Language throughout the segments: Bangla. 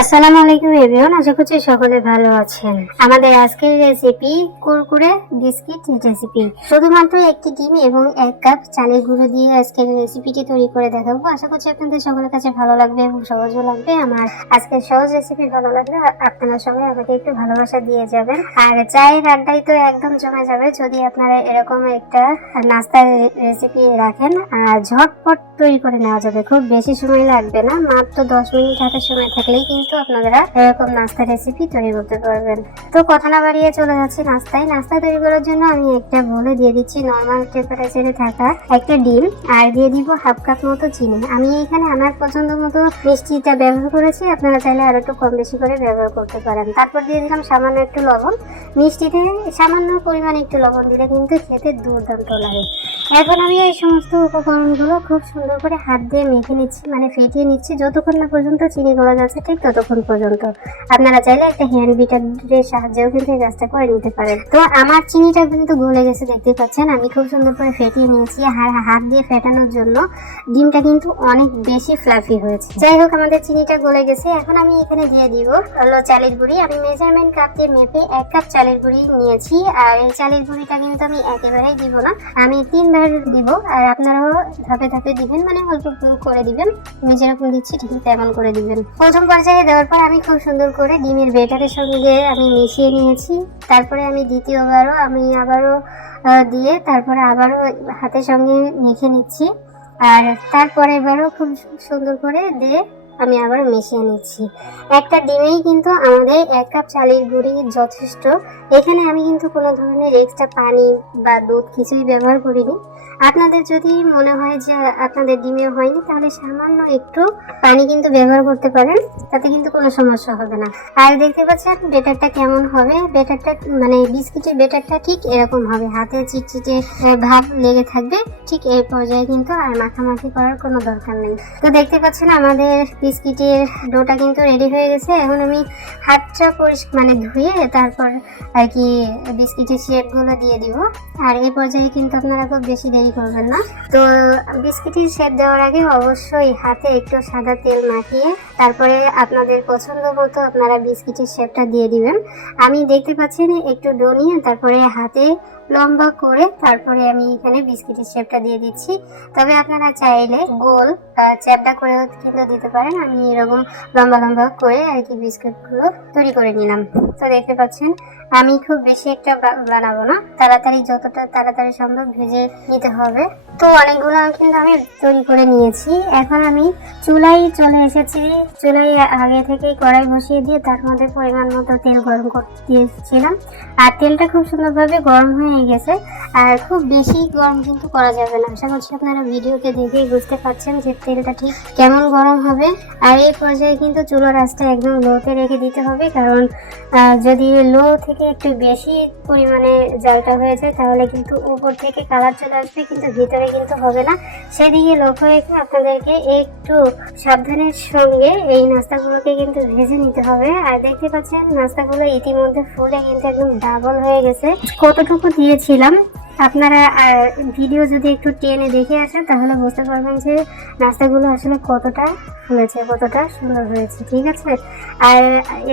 আসসালামু আলাইকুম এভরিওয়ান, আশা করছি সকলে ভালো আছেন। আমাদের আজকের রেসিপি কুরকুরে বিস্কিট রেসিপি। শুধুমাত্র একটি ডিম এবং 1 কাপ চালের গুঁড়ো দিয়ে আজকের রেসিপিটি তৈরি করে দেখাবো। আশা করছি আপনাদের সকলের কাছে ভালো লাগবে এবং সহজও লাগবে। আমার আজকের সহজ রেসিপি ভালো লাগলে আপনারা সবাই আমাকে একটু ভালোবাসা দিয়ে যাবেন। আর চায়ের আড্ডায় তো একদম জমে যাবে যদি আপনারা এরকম একটা নাস্তার রেসিপি রাখেন। আর ঝটপট তৈরি করে নেওয়া যাবে, খুব বেশি সময় লাগবে না, মাত্র 10 মিনিট হাতে সময় থাকলেই কিন্তু আপনারা এরকম নাস্তা রেসিপি তৈরি করতে পারবেন। তো কথা না বাড়িয়ে চলে যাচ্ছি নাস্তায়। নাস্তা তৈরি করার জন্য আমি একটা বলে দিয়ে দিচ্ছি নরমাল টেম্পারেচারে থাকা একটা ডিম, আর দিয়ে দিব 1/2 কাপ মতো চিনি। আমি এখানে আমার পছন্দ মতো মিষ্টিটা ব্যবহার করেছি, আপনারা চাইলে আরো একটু কম বেশি করে ব্যবহার করতে পারেন। তারপর দিয়ে দিলাম সামান্য একটু লবণ। মিষ্টিতে সামান্য পরিমাণে একটু লবণ দিলে কিন্তু খেতে দুর্দান্ত লাগে। এখন আমি এই সমস্ত উপকরণগুলো খুব সুন্দর করে হাত দিয়ে মেখে নিচ্ছি, মানে ফেটিয়ে নিচ্ছি, যতক্ষণ না পর্যন্ত চিনি গলা যাচ্ছে ঠিক ততক্ষণ পর্যন্ত। আপনারা চাইলে একটা হ্যান্ড বিটারের সাহায্যেও কিন্তু এই কাজটা করে নিতে পারেন। তো আমার চিনিটা কিন্তু গলে গেছে, দেখতে পাচ্ছেন। আমি খুব সুন্দর করে ফেটিয়ে নিয়েছি। হাত দিয়ে ফেটানোর জন্য ডিমটা কিন্তু অনেক বেশি ফ্লাফি হয়েছে। যাই হোক, আমাদের চিনিটা গলে গেছে। এখন আমি এখানে দিয়ে দিব হলো চালের গুঁড়ি। আমি মেজারমেন্ট কাপ দিয়ে মেপে 1 কাপ চালের গুঁড়ি নিয়েছি। আর এই চালের গুঁড়িটা কিন্তু আমি একেবারেই দিব না, আমি 3 বার দিব। আর আপনারাও ধাপে ধাপে দিবেন, মানে অল্প করে দিবেন। আমি যেরকম দিচ্ছি ঠিক তেমন করে দিবেন। প্রথম পর্যায়ে দেওয়ার পর আমি খুব সুন্দর করে ডিমের ব্যাটারের সঙ্গে আমি মিশিয়ে নিয়েছি। তারপরে আমি দ্বিতীয়বারও আবারও দিয়ে তারপরে আবারও হাতের সঙ্গে মেখে নিচ্ছি। আর তারপরে এবারও খুব সুন্দর করে দিয়ে আমি আবার মিশিয়ে নিচ্ছি। একটা ডিমেই কিন্তু আমাদের 1 কাপ চালের গুঁড়ি যথেষ্ট। এখানে আমি কিন্তু কোনো ধরনের এক্সট্রা পানি বা দুধ কিছুই ব্যবহার করিনি। আপনাদের যদি মনে হয় যে আপনাদের ডিমে হয়নি, তাহলে সামান্য একটু পানি কিন্তু ব্যবহার করতে পারেন, তাতে কিন্তু কোনো সমস্যা হবে না। আর দেখতে পাচ্ছেন ব্যাটারটা কেমন হবে। ব্যাটারটা মানে বিস্কিটের ব্যাটারটা ঠিক এরকম হবে, হাতে চিটচিটে ভাব লেগে থাকবে। ঠিক এই পর্যায়ে কিন্তু আর মাখামাখি করার কোনো দরকার নেই। তো দেখতে পাচ্ছেন আমাদের বিস্কিটের ডোটা কিন্তু রেডি হয়ে গেছে। এখন আমি হাতটা মানে ধুয়ে তারপর আর কি বিস্কিটের শেপগুলো দিয়ে দিব। আর এই পর্যায়ে কিন্তু আপনারা খুব বেশি দেরি করবেন না। তো বিস্কিটের শেপ দেওয়ার আগে অবশ্যই হাতে একটু সাদা তেল মাখিয়ে তারপরে আপনাদের পছন্দ মতো আপনারা বিস্কিটের শেপটা দিয়ে দিবেন। আমি দেখতে পাচ্ছেন একটু ডো নিয়ে তারপরে হাতে লম্বা করে তারপরে আমি এখানে বিস্কিটের শেপটা দিয়ে দিচ্ছি। তবে আপনারা চাইলে গোল চ্যাপটা করে কিন্তু দিতে পারেন। আমি এরকম লম্বা লম্বা করে আর কি বিস্কিটগুলো তৈরি করে নিলাম। তো দেখতে পাচ্ছেন আমি খুব বেশি একটা বানাবো না, যতটা তাড়াতাড়ি সম্ভব ভেজে নিতে হবে। তো অনেকগুলো কিন্তু আমি তৈরি করে নিয়েছি। এখন আমি চুলায় চলে এসেছি। চুলায় আগে থেকেই কড়াই বসিয়ে দিয়ে তার মধ্যে পরিমাণ মতো তেল গরম করতে দিয়েছিলাম। আর তেলটা খুব সুন্দরভাবে গরম হয়ে গেছে। আর খুব বেশি গরম কিন্তু করা যাবে না। আশা করছি আপনারা ভিডিওকে দেখেই বুঝতে পারছেন যে তেলটা ঠিক কেমন গরম হবে। আর এই পর্যায়ে কিন্তু চুলার আঁচটা একদম লোতে রেখে দিতে হবে, কারণ যদি লো থেকে একটু বেশি পরিমাণে জালটা হয়ে যায় তাহলে কিন্তু উপর থেকে কালার চলে আসবে, কিন্তু ভিতরে কিন্তু হবে না। সেদিকে লক্ষ্য রেখে আপনাদেরকে একটু সাবধানের সঙ্গে এই নাস্তাগুলোকে কিন্তু ভেজে নিতে হবে। আর দেখতে পাচ্ছেন নাস্তাগুলো ইতিমধ্যে ফুলে কিন্তু একদম ডাবল হয়ে গেছে। কতটুকু দিয়েছিলাম আপনারা ভিডিও যদি একটু টেনে দেখে আসেন তাহলে বুঝতে পারবেন যে নাস্তাগুলো আসলে কতটা ফুলেছে, কতটা সুন্দর হয়েছে। ঠিক আছে। আর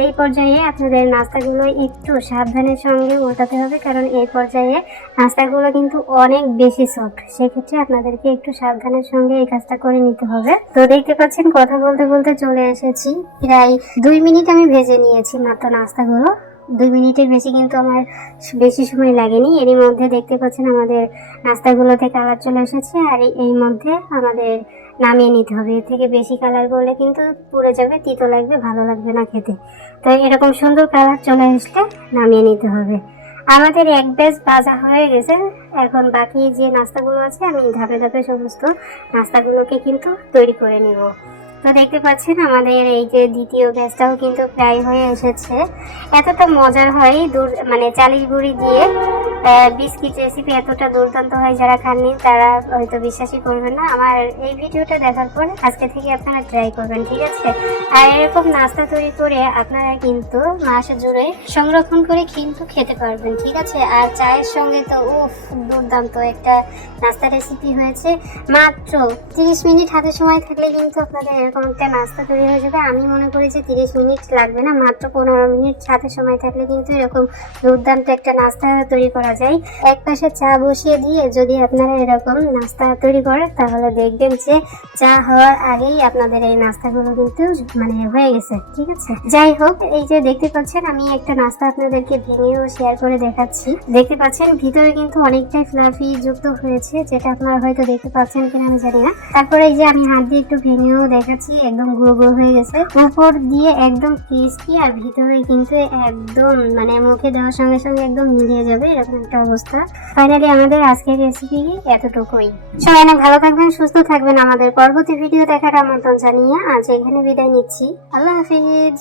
এই পর্যায়ে আপনাদের নাস্তাগুলো একটু সাবধানের সঙ্গে উল্টাতে হবে, কারণ এই পর্যায়ে নাস্তাগুলো কিন্তু অনেক বেশি সফট। সেক্ষেত্রে আপনাদেরকে একটু সাবধানের সঙ্গে এই কাজটা করে নিতে হবে। তো দেখতে পাচ্ছেন কথা বলতে বলতে চলে এসেছি। প্রায় 2 মিনিট আমি ভেজে নিয়েছি মাত্র নাস্তাগুলো। 2 মিনিটের বেশি কিন্তু আমার বেশি সময় লাগেনি। এরই মধ্যে দেখতে পাচ্ছেন আমাদের নাস্তাগুলোতে কালার চলে এসেছে। আর এই মধ্যে আমাদের নামিয়ে নিতে হবে। এর থেকে বেশি কালার করলে কিন্তু পুড়ে যাবে, তিতো লাগবে, ভালো লাগবে না খেতে। তো এরকম সুন্দর কালার চলে আসলে নামিয়ে নিতে হবে। আমাদের এক ব্যাচ ভাজা হয়ে গেছে। এখন বাকি যে নাস্তাগুলো আছে আমি ধাপে ধাপে সমস্ত নাস্তাগুলোকে কিন্তু তৈরি করে নেব। তো দেখতে পাচ্ছেন আমাদের এই যে দ্বিতীয় ব্যাচটাও কিন্তু প্রায় হয়ে এসেছে। এতটা মজার হয় মানে চালের গুঁড়ি দিয়ে বিস্কিট রেসিপি এতটা দুর্দান্ত হয়, যারা খাননি তারা হয়তো বিশ্বাসই করবেন না। আমার এই ভিডিওটা দেখার পর আজকে থেকে আপনারা ট্রাই করবেন। ঠিক আছে। আর এরকম নাস্তা তৈরি করে আপনারা কিন্তু মাস জুড়ে সংরক্ষণ করে কিন্তু খেতে পারবেন। ঠিক আছে। আর চায়ের সঙ্গে তো দুর্দান্ত একটা নাস্তা রেসিপি হয়েছে। মাত্র 30 মিনিট হাতে সময় থাকলে কিন্তু আপনাদের এরকম একটা নাস্তা তৈরি হয়ে যাবে। আমি মনে করি যে 30 মিনিট লাগবে না, মাত্র 15 মিনিট হাতে সময় থাকলে কিন্তু এরকম দুর্দান্ত একটা নাস্তা তৈরি করা যায়। এক পাশে চা বসিয়ে দিয়ে যদি আপনারা এরকম নাস্তা তৈরি করেন তাহলে দেখবেন যে চা হওয়ার আগেই আপনাদের এই নাস্তাগুলো কিন্তু হয়ে গেছে। ঠিক আছে, যাই হোক, এই যে দেখতে পাচ্ছেন আমি একটা নাস্তা আপনাদেরকে ভেঙেও শেয়ার করে দেখাচ্ছি। দেখতে পাচ্ছেন ভিতরে কিন্তু অনেকটাই ফ্লাফি যুক্ত হয়েছে, যেটা আপনারা হয়তো দেখতে পাচ্ছেন কিনা আমি জানি না। তারপরে এই যে আমি হাত দিয়ে একটু ভেঙেও দেখাচ্ছি, একদম গুঁড়ো গুঁড়ো হয়ে গেছে, উপর দিয়ে একদম ক্রিস্পি আর ভিতরে কিন্তু একদম মুখে দেওয়ার সঙ্গে সঙ্গে একদম মিলিয়ে যাবে এরকম একটা অবস্থা। ফাইনালি আমাদের আজকের রেসিপি এতটুকুই। সবাই অনেক ভালো থাকবেন, সুস্থ থাকবেন। আমাদের পরবর্তী ভিডিও দেখার আমন্ত্রণ জানিয়ে আজ এখানে বিদায় নিচ্ছি। আল্লাহ হাফিজ।